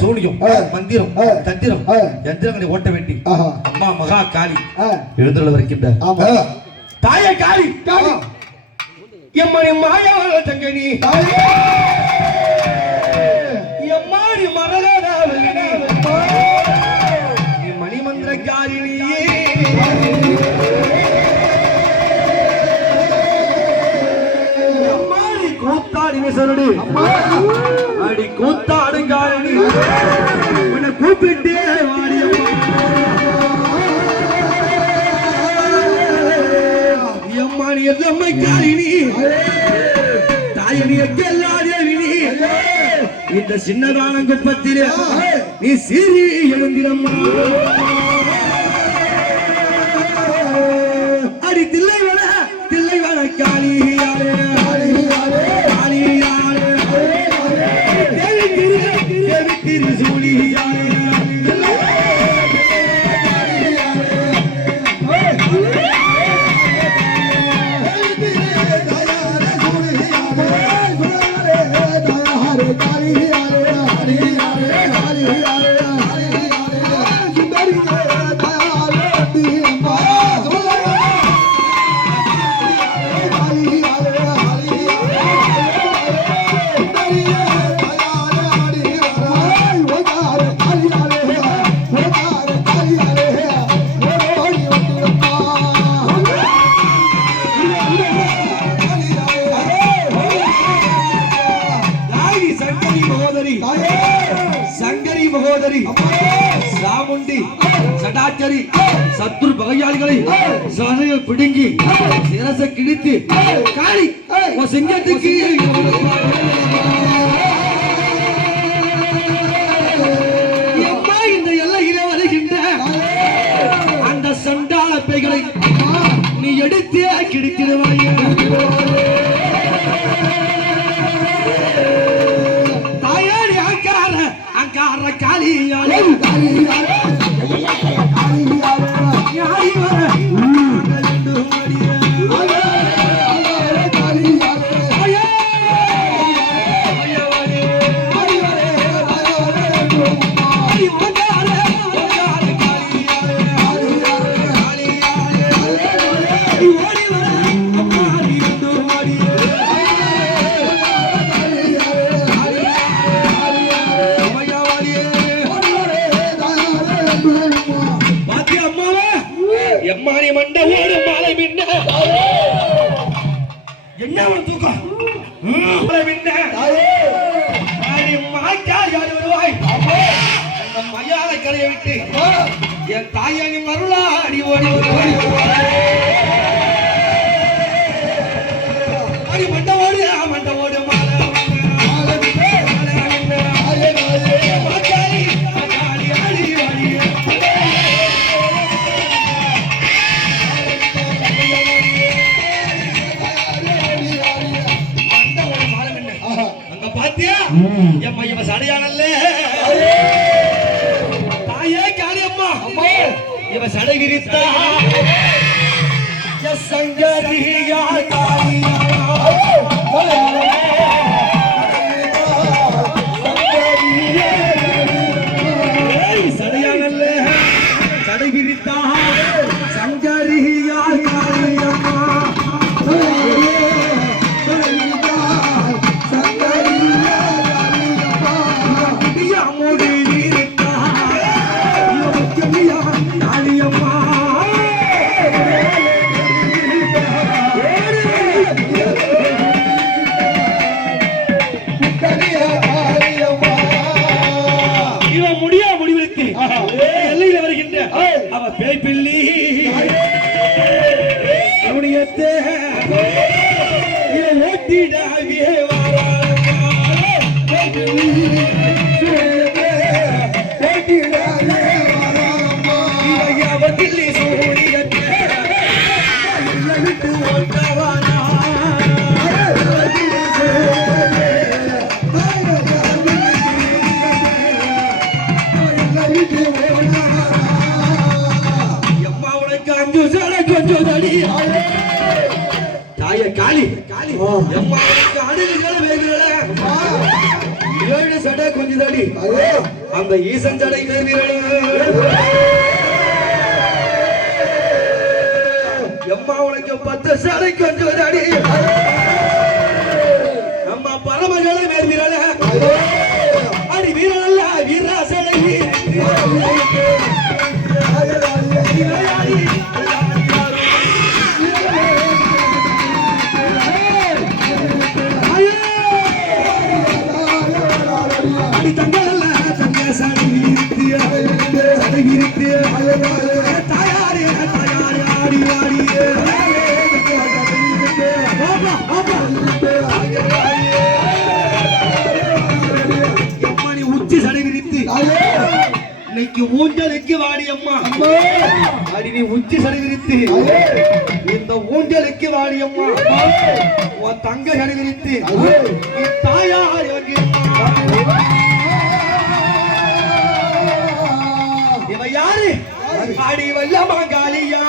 சூனியம் ஆ. மந்திரம். தந்திரம். யந்திரங்களை ஓட்ட வேண்டி. அம்மா மகா காளி எழுந்துள்ள வருகின்ற ஆமா. தாயே காளி காளி. எம்மணி மாயாவள தங்கனி. எம்மாடி மரகதாவலி. நீ மணிமந்திர காரிணி எம்மாடி கூத்தாடி விசரடி அடி கூப்பிட்டே வாடியம்மா. எம்மாடி எல்லம்மை காரிணி தாயணி எக்கெல்லாதேவினி இந்த சின்னதான குப்பத்திலே நீ. சீரி எழுந்திரம்மா. அடி தில்லை வர தில்லை வர காளியாரே. காளியாரே. தேவி திரு தேவி திரு சூழியா বাড়ি சங்கரி மகோதரி சாமுண்டி சடாச்சரி சத்துரு பகையாளிகளை சதைய பிடுங்கி சிரச கிழித்து காளி சிங்கத்துக்கு. எம்மா இந்த எல்லையில வருகின்ற அந்த சண்டாள பைகளை நீ எடுத்தே கிடித்திடுவாய் அங்கார காளியாளி என்ன அவன் தூக்கம்? ம், மாலை மின்ன அடி மாட்டா யாரு வருவாய்? அந்த மயான கரையை விட்டு என் தாயானி மருளா அடி ஓடி வருவாய். அடி Thank you. ஓட்டிடாவே உனக்கு அஞ்சு சேர கொஞ்சம் தடி தாய காளி காளி எம்மா உனக்கு அணுகுகள் வேகுறல ஏழு சட கொஞ்சிதடி அந்த ஈசன் ஜடை வீரனே எம்மா உனக்கு பத்து சடை கொஞ்சிதடி நம்ம விரித்து இன்னைக்கு ஊஞ்சலுக்கு வாடி அம்மா அடி நீ உச்சி சடை விரித்து இந்த ஊஞ்சலுக்கு வாடி அம்மா. உன் தங்க சரிவிரித்து நீ தாயார் ஆடி வல்லமா காளியா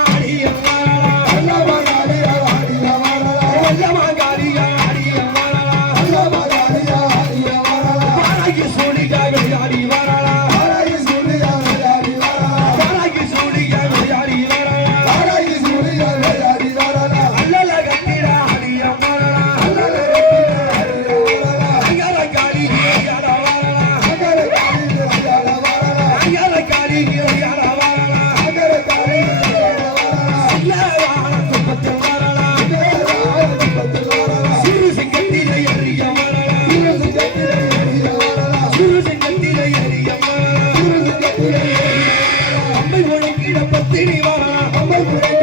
திரிவா அமல் புரிய